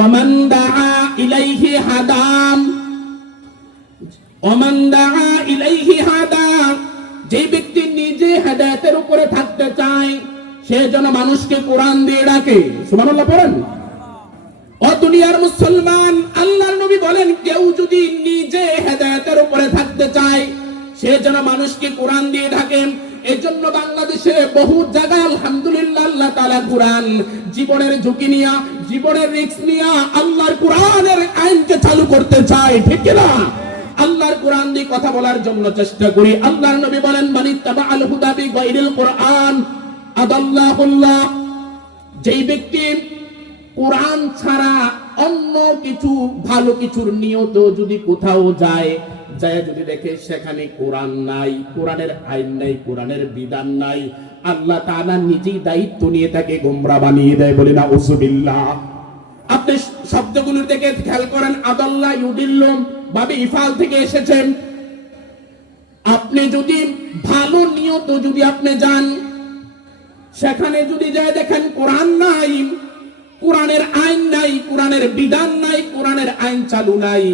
Oman দাআ ইলাইহি হাদাম Oman দাআ ইলাইহি হাদাম যে ব্যক্তি নিজে হেদায়েতের উপরে থাকতে চায়, সে যেন মানুষকে কোরআন দিয়ে ডাকে। সুবহানাল্লাহ, পড়েন? ও দুনিয়ার মুসলমান, আল্লাহর নবী বলেন, কেউ যদি যেন মানুষকে কোরআন দিয়ে থাকেন? এজন্য বাংলাদেশে বহু জায়গায় আলহামদুলিল্লাহ আল্লাহ তাআলা কোরআন জীবনের ঝুঁকি নিয়া, জীবনের রিস্ক নিয়া আল্লাহর কোরআনের আইনকে চালু করতে চায়, ঠিক না আল্লাহর কোরআন দিয়ে কথা বলার জন্য চেষ্টা করি। আল্লাহর নবী বলেন মানিত্তাবা আল হুদা বি গায়রিল কোরআন আদাল্লাহুল্লাহ যেই ব্যক্তি কোরআন ছাড়া অন্য কিছু, ভালো কিছুর নিয়ত যদি কোথাও যায় যায় যদি দেখে সেখানে কোরআন নাই, কোরআনের আইন নাই, কোরআনের বিধান নাই, আল্লাহ তাআলা নিজেই দায়িত্ব নিয়ে তাকে গোমরা বানিয়ে দেয় বলে না উসুবিল্লাহ আপনি শব্দগুলোর দিকে খেয়াল করেন, আদাল্লাহ ইউদিল্লুম, বাবে ইফাল থেকে এসেছেন। আপনি যদি ভালো নিয়ত যদি আপনি যান, সেখানে যদি যায় দেখেন কোরআন নাই, কোরআনের আইন নাই, কোরআনের বিধান নাই, কোরআনের আইন চালু নাই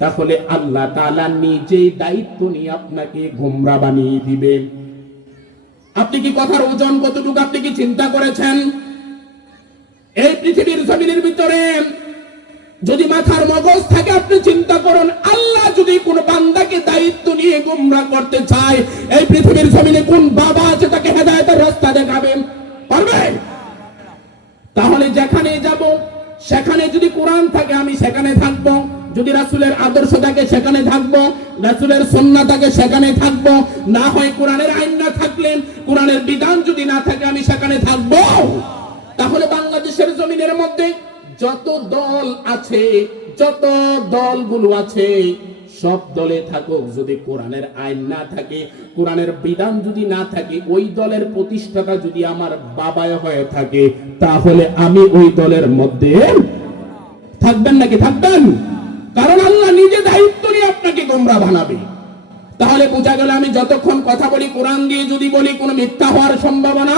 তাহলে আল্লাহ তাআলা নিজেই দায়িত্ব নিয়ে আপনাকে গোমরা বানিয়ে দিবেন আপনি কি কথার ওজন কতটুকু আপনি কি চিন্তা করেছেন? এই পৃথিবীর জমিনের ভিতরে যদি মাথার মগজ থাকে, আপনি চিন্তা করুন, আল্লাহ যদি কোন বান্দাকে দায়িত্ব নিয়ে গুমরা করতে চায়, এই পৃথিবীর জমিনে কোন বাবা আছে তাকে হেদায়তের রাস্তা দেখাবেন পারবে? তাহলে যেখানে যাব, সেখানে যদি কোরআন থাকে, আমি সেখানে থাকব। যদি রাসুলের আদর্শ থাকে সেখানে থাকব, রাসুলের সন্না থাকে সেখানে থাকব, না হয় কোরআনের আইন না থাকলে কোরআনের বিধান যদি না থাকে, আমি সেখানে থাকব। তাহলে বাংলাদেশের জমিনের মধ্যে যত দল আছে, যত দলগুলো আছে, সব দলে থাকুক, যদি কোরআনের আইন না থাকে, কোরআনের বিধান যদি না থাকে, ওই দলের প্রতিষ্ঠাতা যদি আমার বাবায় হয়ে থাকে, তাহলে আমি ওই দলের মধ্যে থাকবেন নাকি থাকবেন? কারণ আল্লাহ নিজে দায়িত্ব নিয়ে আপনাকে গোমরা বানাবে। তাহলে বোঝা গেল আমি যতক্ষণ কথা বলি কোরআন দিয়ে যদি বলি কোনো মিথ্যা হওয়ার সম্ভাবনা?